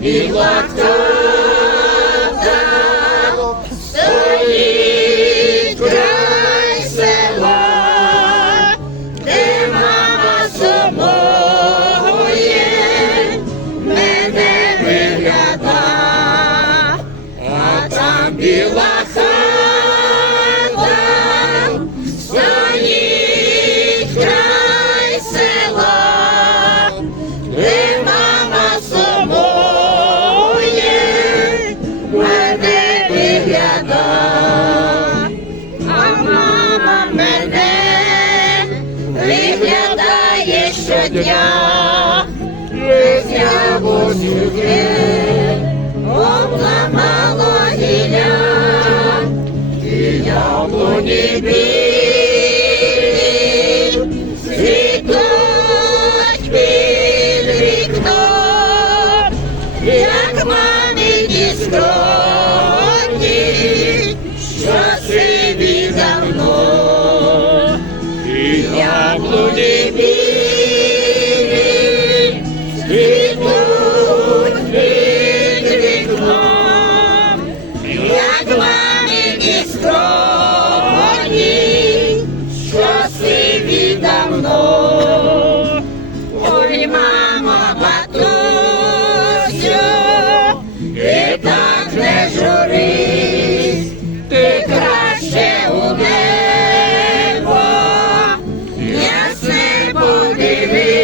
біла хата, стоїть край села, де мама собою мене вигляда, а там біла хата, стоїть край села, де мама собою мене вигляда, а мама мене виглядає щодня, без яблучки обламало гілля, і яблуні білі цвітуть під вікном, як мамині скроні, що сиві давно, і яблуні білі цвітуть під вікном, як мамині скроні, що сиві давно. Ой, мамо, матусю, ти так не журись, ти краще у небо ясне подивись.